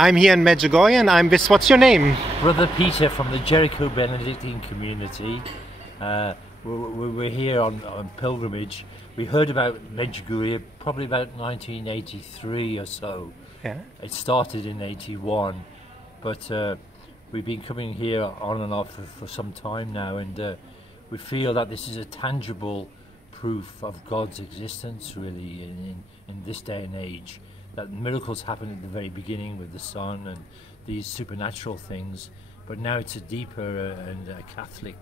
I'm here in Medjugorje and I'm with, what's your name? Brother Peter from the Jericho Benedictine community. We're here on pilgrimage. We heard about Medjugorje probably about 1983 or so. Yeah. It started in 81, but we've been coming here on and off for some time now, and we feel that this is a tangible proof of God's existence really in this day and age. That miracles happen at the very beginning with the sun and these supernatural things, but now it's a deeper and a Catholic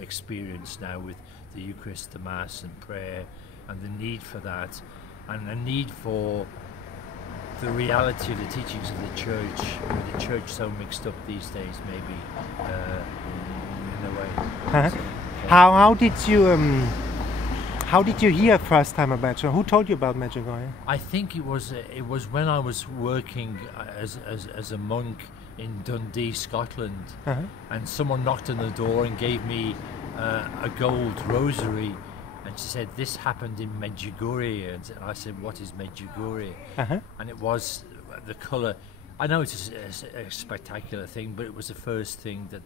experience now with the Eucharist, the Mass and prayer, and the need for that, and the need for the reality of the teachings of the Church, with the Church so mixed up these days maybe in a way. So, How did you hear first time about Medjugorje? Who told you about Medjugorje? I think it was when I was working as a monk in Dundee, Scotland, and someone knocked on the door and gave me a gold rosary, and she said, "This happened in Medjugorje," and I said, "What is Medjugorje?" And it was the colour. I know it's a spectacular thing, but it was the first thing that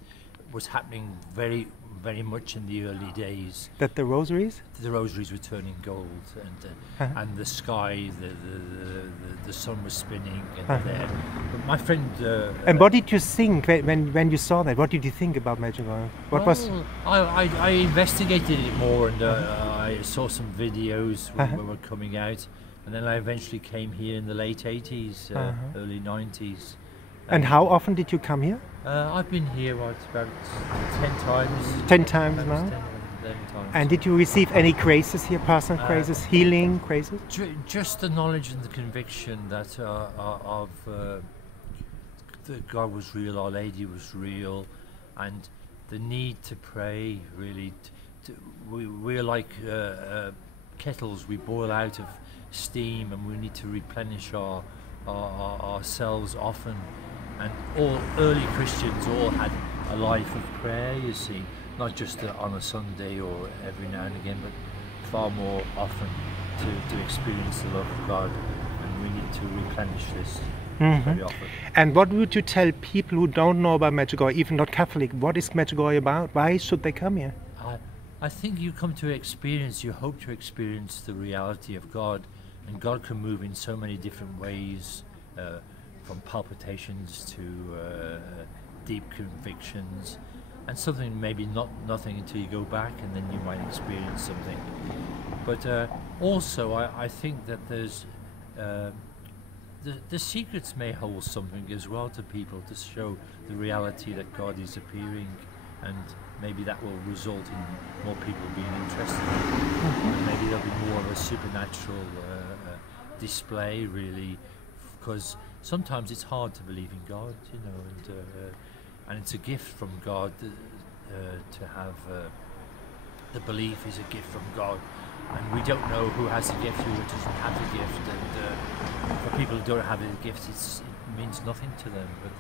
was happening very much in the early days. That the rosaries? The rosaries were turning gold, and the sky, the sun was spinning, and there. But my friend. And what did you think when you saw that? What did you think about Medjugorje? I investigated it more, and I saw some videos when were coming out, and then I eventually came here in the late 80s, early 90s. And how often did you come here? I've been here about 10 times. 10 times now? 10 times. And did you receive any graces here, personal graces, healing graces? Just the knowledge and the conviction that that God was real, Our Lady was real, and the need to pray really. We're like kettles, we boil out of steam, and we need to replenish ourselves often. And all early Christians all had a life of prayer, you see, not just on a Sunday or every now and again, but far more often to experience the love of God, and we need to replenish this very often. And what would you tell people who don't know about Medjugorje, even not Catholic? What is Medjugorje about? Why should they come here? I think you come to experience, you hope to experience the reality of God, and God can move in so many different ways, from palpitations to deep convictions, and something maybe nothing until you go back, and then you might experience something. But also I think that there's the secrets may hold something as well to people, to show the reality that God is appearing, and maybe that will result in more people being interested. And maybe there'll be more of a supernatural display really, because sometimes it's hard to believe in God, you know, and it's a gift from God to have. The belief is a gift from God, and we don't know who has the gift, who doesn't have the gift, and for people who don't have the gift, it means nothing to them. But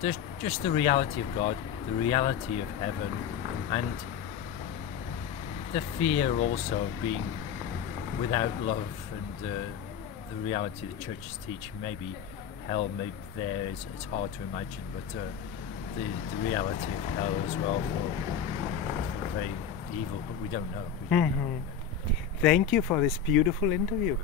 there's just the reality of God, the reality of heaven, and the fear also of being without love, and the reality the Church is teaching. Maybe hell, maybe there is, it's hard to imagine, but the reality of hell as well for very evil, but we don't know. Thank you for this beautiful interview.